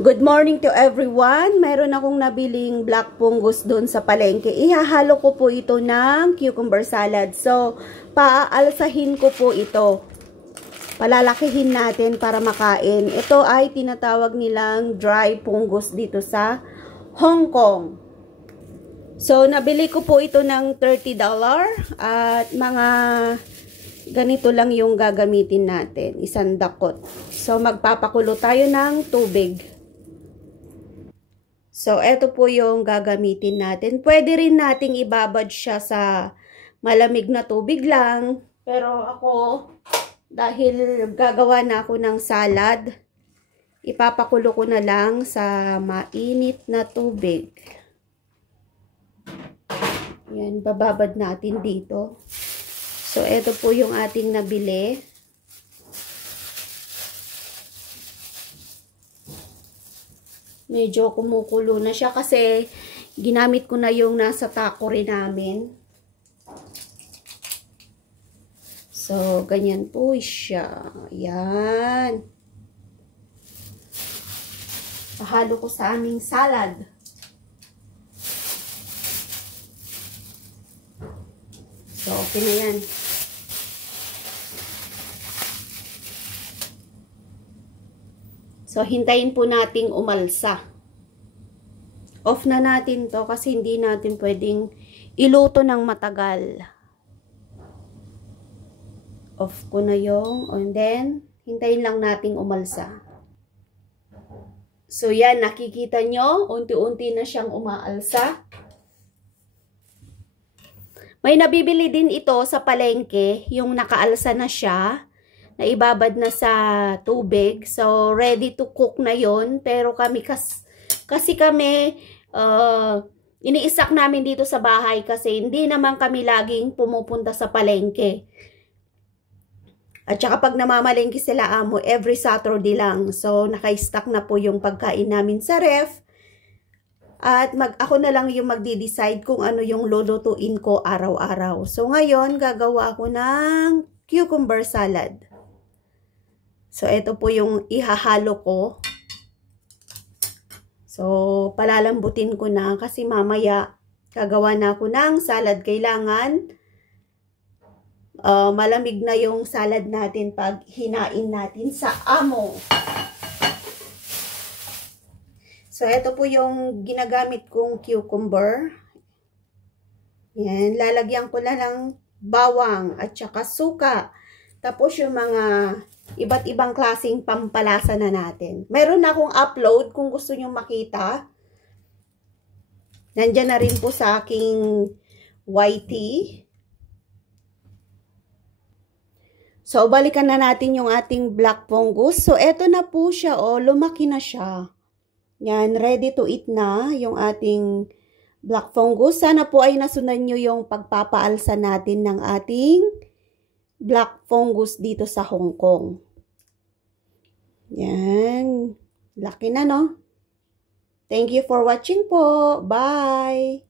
Good morning to everyone. Meron akong nabiling black fungus doon sa palengke. Ihahalo ko po ito ng cucumber salad. So, paalsahin ko po ito. Palalakihin natin para makain. Ito ay tinatawag nilang dry fungus dito sa Hong Kong. So, nabili ko po ito ng $30 at mga ganito lang yung gagamitin natin. Isang dakot. So, magpapakulo tayo ng tubig. So, eto po yung gagamitin natin. Pwede rin nating ibabad siya sa malamig na tubig lang. Pero ako, dahil gagawa na ako ng salad, ipapakulo ko na lang sa mainit na tubig. Yan, bababad natin dito. So, eto po yung ating nabili. Medyo kumukulo na siya kasi ginamit ko na yung nasa takore namin. So, ganyan po siya. Ayan. Pahalo ko sa aming salad. So, okay na yan. So, hintayin po nating umalsa. Off na natin to kasi hindi natin pwedeng iluto ng matagal. Off ko na yung, and then, hintayin lang nating umalsa. So, yan, nakikita nyo, unti-unti na siyang umaalsa. May nabibili din ito sa palengke, yung nakaalsa na siya, na ibabad na sa tubig. So, ready to cook na yon. Pero kami, kasi kami, iniisak namin dito sa bahay kasi hindi naman kami laging pumupunta sa palengke. At saka pag namamalengke sila amo, every Saturday lang. So, naka-stock na po yung pagkain namin sa ref. At ako na lang yung magdi-decide kung ano yung lulutuin ko araw-araw. So, ngayon, gagawa ako ng cucumber salad. So, ito po yung ihahalo ko. So, palalambutin ko na kasi mamaya gagawa na ako ng salad. Kailangan malamig na yung salad natin pag hinain natin sa amo. So, ito po yung ginagamit kong cucumber. Yan, lalagyan ko na ng bawang at saka suka. Tapos yung mga iba't ibang klaseng pampalasa na natin. Meron na akong upload kung gusto nyo makita. Nandyan na rin po sa aking YT. So, balikan na natin yung ating black fungus. So, eto na po siya. Oh, lumaki na siya. Yan, ready to eat na yung ating black fungus. Sana po ay nasundan nyo yung pagpapaalsa natin ng ating black fungus dito sa Hong Kong. Yan. Laki na, no? Thank you for watching po. Bye!